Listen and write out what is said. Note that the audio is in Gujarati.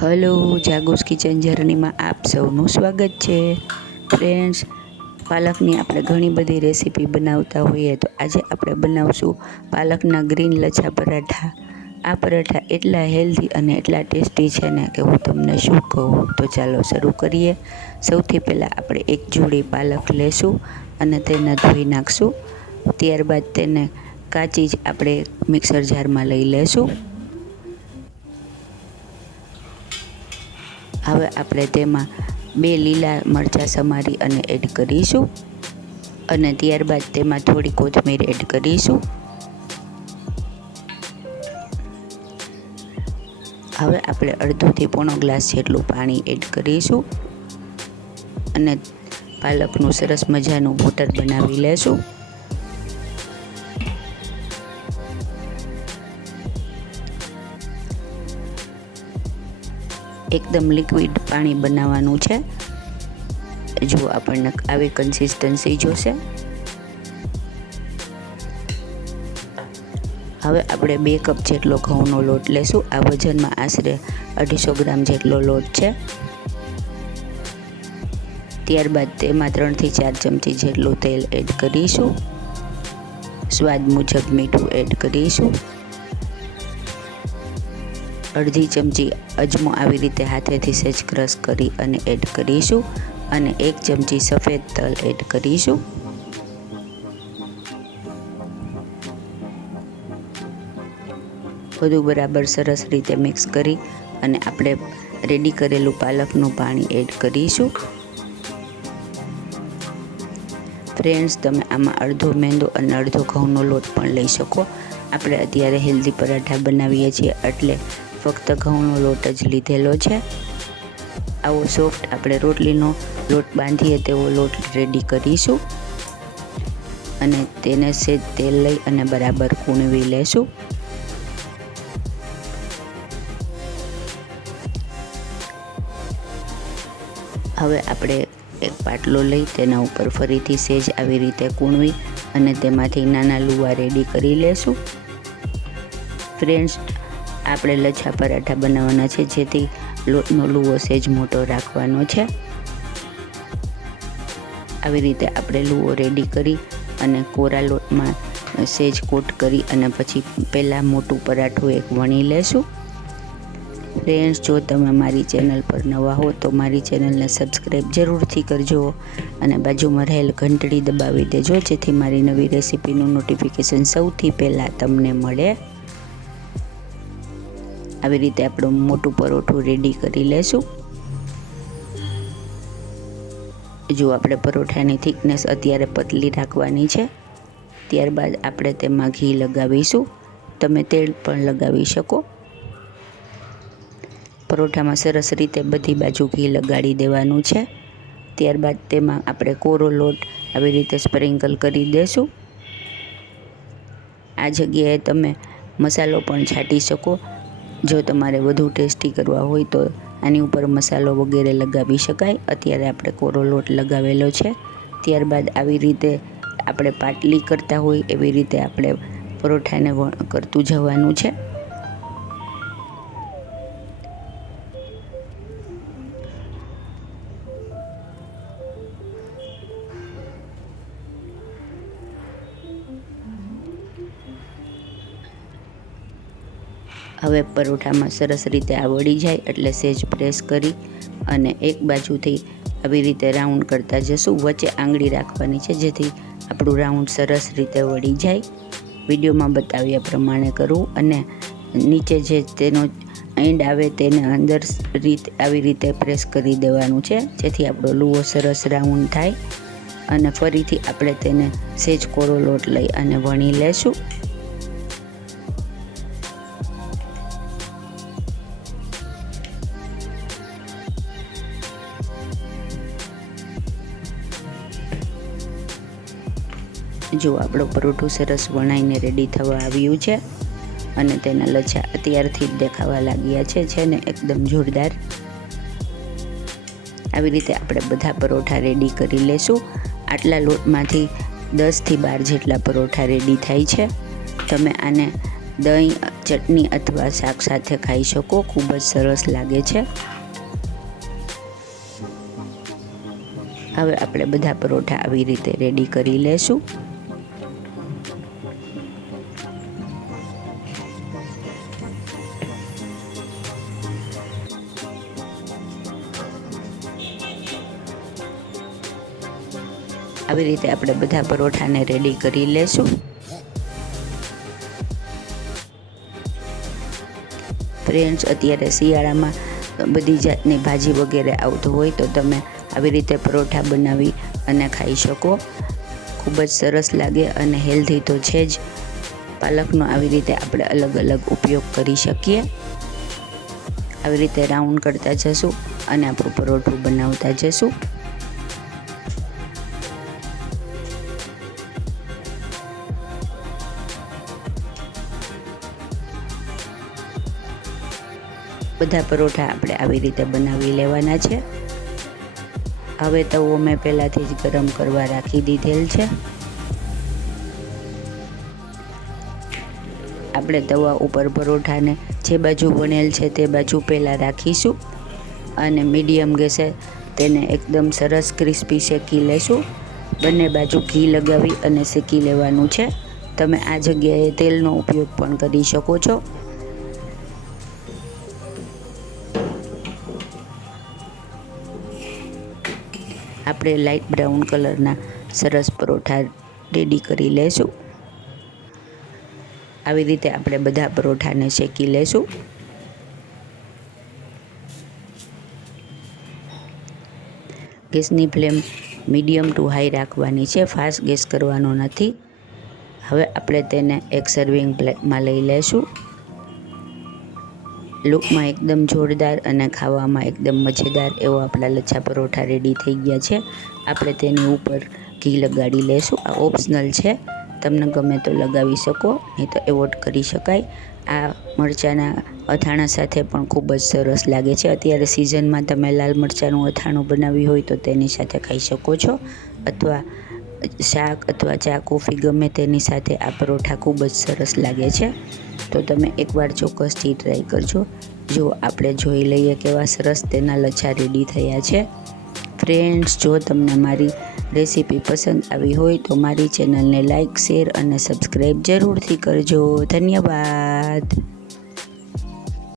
હલો, જાગોસ કિચન જર્નીમાં આપ સૌનું સ્વાગત છે. ફ્રેન્ડ્સ, પાલકની આપણે ઘણી બધી રેસીપી બનાવતા હોઈએ તો આજે આપણે બનાવશું પાલકના ગ્રીન લચ્છા પરાઠા. આ પરાઠા એટલા હેલ્ધી અને એટલા ટેસ્ટી છે ને કે હું તમને શું કહું? તો ચાલો શરૂ કરીએ. સૌથી પહેલાં આપણે એક જોડી પાલક લેશું અને તેને ધોઈ નાખશું. ત્યારબાદ તેને કાચી જ આપણે મિક્સર જારમાં લઈ લેશું. હવે આપણે તેમાં બે લીલા મરચાં સમારી અને એડ કરીશું. અને ત્યારબાદ તેમાં થોડી કોથમીર એડ કરીશું. હવે આપણે અડધોથી પોણો ગ્લાસ જેટલું પાણી એડ કરીશું. અને પાલકનું સરસ મજાનું બોટર બનાવી લેશું. એકદમ લિક્વિડ પાણી બનાવવાનું છે. જો આપણને આવી કન્સિસ્ટન્સી જોશે. હવે આપણે બે કપ જેટલો ઘઉંનો લોટ લેશું. આ વજનમાં આશરે અઢીસો ગ્રામ જેટલો લોટ છે. ત્યારબાદ તેમાં ત્રણથી ચાર ચમચી જેટલું તેલ એડ કરીશું. સ્વાદ મુજબ મીઠું એડ કરીશું. અડધી ચમચી અજમો આવી રીતે હાથેથી સહેજ ક્રશ કરી અને એડ કરીશું અને એક ચમચી સફેદ તલ એડ કરીશું. બધું બરાબર સરસ રીતે મિક્સ કરી અને આપણે રેડી કરેલું પાલકનું પાણી એડ કરીશું. ફ્રેન્ડ્સ, તમે આમાં અડધો મેંદો અને અડધો ઘઉંનો લોટ પણ લઈ શકો. આપણે અત્યારે હેલ્ધી પરાઠા બનાવીએ છીએ એટલે ફક્ત ઘઉંનો લોટ જ લીધેલો છે. આવો સોફ્ટ આપણે રોટલીનો લોટ બાંધીએ તેવો લોટ રેડી કરીશું. અને તેને સેજ તેલ લઈ અને બરાબર કૂણવી લેશું. હવે આપણે એક પાટલો લઈ તેના ઉપર ફરીથી સેજ આવી રીતે કૂણવી અને તેમાંથી નાના લુવા રેડી કરી લેશું. ફ્રેન્ડ્સ આપણે લચ્છા પરાઠા બનાવવાના છે, જેથી લોટનો લુવો સેજ મોટો રાખવાનો છે. આવી રીતે આપણે લુવો રેડી કરી અને કોરા લોટમાં સેજ કોટ કરી અને પછી પહેલાં મોટું પરાઠું એક વણી લેશું. ફ્રેન્ડ્સ, જો તમે મારી ચેનલ પર નવા હો, તો મારી ચેનલને સબસ્ક્રાઈબ જરૂરથી કરજો અને બાજુમાં રહેલ ઘંટડી દબાવી દેજો, જેથી મારી નવી રેસીપીનું નોટિફિકેશન સૌથી પહેલાં તમને મળે. આવી રીતે આપણું મોટું પરોઠું રેડી કરી લેશું. જો આપણે પરોઠાની થિકનેસ અત્યારે પતલી રાખવાની છે, ત્યારબાદ આપણે તેમાં ઘી લગાવીશું. તમે તેલ પણ લગાવી શકો. પરોઠામાં સરસ રીતે બધી બાજુ ઘી લગાડી દેવાનું છે. ત્યારબાદ તેમાં આપણે કોરો લોટ આવી રીતે સ્પ્રિંકલ કરી દેશું. આ જગ્યાએ તમે મસાલો પણ છાંટી શકો. જો તમારે વધુ ટેસ્ટી કરવા હોય તો આની ઉપર મસાલો વગેરે લગાવી શકાય. અત્યારે આપણે કોરો લોટ લગાવેલો છે. ત્યારબાદ આવી રીતે આપણે પાટલી કરતા હોય એવી રીતે આપણે પરોઠાને કરતું જવાનું છે. હવે પરોઠામાં સરસ રીતે આ વળી જાય એટલે સેજ પ્રેસ કરી અને એક બાજુથી આવી રીતે રાઉન્ડ કરતા જશું. વચ્ચે આંગળી રાખવાની છે જેથી આપણું રાઉન્ડ સરસ રીતે વળી જાય. વિડીયોમાં બતાવ્યા પ્રમાણે કરવું અને નીચે જે તેનો એન્ડ આવે તેને અંદર રીત આવી રીતે પ્રેસ કરી દેવાનું છે જેથી આપણો લુવો સરસ રાઉન્ડ થાય. અને ફરીથી આપણે તેને સેજ કોરો લોટ લઈ અને વણી લેશું. જો આપણો પરોઠું સરસ વણાઈને રેડી થવા આવ્યું છે અને તેના લચ્છા અત્યારથી જ દેખાવા લાગ્યા છે છે ને એકદમ જોરદાર. આવી રીતે આપણે બધા પરોઠા રેડી કરી લેશું. આટલા લોટમાંથી દસથી બાર જેટલા પરોઠા રેડી થાય છે. તમે આને દહીં, ચટણી અથવા શાક સાથે ખાઈ શકો, ખૂબ જ સરસ લાગે છે. હવે આપણે બધા પરોઠા આવી રીતે રેડી કરી લેશું. આવી રીતે આપણે બધા પરોઠાને રેડી કરી લેશું. ફ્રેન્ડ્સ અત્યારે શિયાળામાં બધી જાતની ભાજી વગેરે આવતું હોય તો તમે આવી રીતે પરોઠા બનાવી અને ખાઈ શકો. ખૂબ જ સરસ લાગે અને હેલ્ધી તો છે જ. પાલકનો આવી રીતે આપણે અલગ અલગ ઉપયોગ કરી શકીએ. આવી રીતે રાઉન્ડ કરતા જશું અને આપણું પરોઠું બનાવતા જશું. બધા પરોઠા આપણે આવી રીતે બનાવી લેવાના છે. હવે તવો મેં પહેલાંથી જ ગરમ કરવા રાખી દીધેલ છે. આપણે તવા ઉપર પરોઠાને જે બાજુ બનેલ છે તે બાજુ પહેલાં રાખીશું અને મીડિયમ ગેસે તેને એકદમ સરસ ક્રિસ્પી શેકી લેશું. બંને બાજુ ઘી લગાવી અને શેકી લેવાનું છે. તમે આ જગ્યાએ તેલનો ઉપયોગ પણ કરી શકો છો. આપણે લાઇટ બ્રાઉન કલરના સરસ પરોઠા રેડી કરી લેશું. આવી રીતે આપણે બધા પરોઠાને શેકી લેશું. ગેસની ફ્લેમ મીડિયમ ટુ હાઈ રાખવાની છે, ફાસ્ટ ગેસ કરવાનો નથી. હવે આપણે તેને એક સર્વિંગ પ્લેટમાં લઈ લેશું. લુકમાં એકદમ જોરદાર અને ખાવામાં એકદમ મજેદાર એવો આપણા લચ્છા પરોઠા રેડી થઈ ગયા છે. આપણે તેની ઉપર ઘી લગાડી લેશું. આ ઓપ્શનલ છે. તમને ગમે તો લગાવી શકો, નહીં તો એવોર્ડ કરી શકાય. આ મરચાંના અથાણા સાથે પણ ખૂબ જ સરસ લાગે છે. અત્યારે સિઝનમાં તમે લાલ મરચાંનું અથાણું બનાવ્યું હોય તો તેની સાથે ખાઈ શકો છો. અથવા શાક અથવા ચા, કોફી ગમે તેની સાથે આ પરોઠા ખૂબ જ સરસ લાગે છે. તો તમે એકવાર ચોક્કસથી ટ્રાય કરજો. જો આપણે જોઈ લઈએ કેવા સરસ તેના લચ્છા રેડી થયા છે. ફ્રેન્ડ્સ જો તમને મારી રેસીપી પસંદ આવી હોય તો મારી ચેનલને લાઇક શેર અને સબસ્ક્રાઈબ જરૂરથી કરજો. ધન્યવાદ.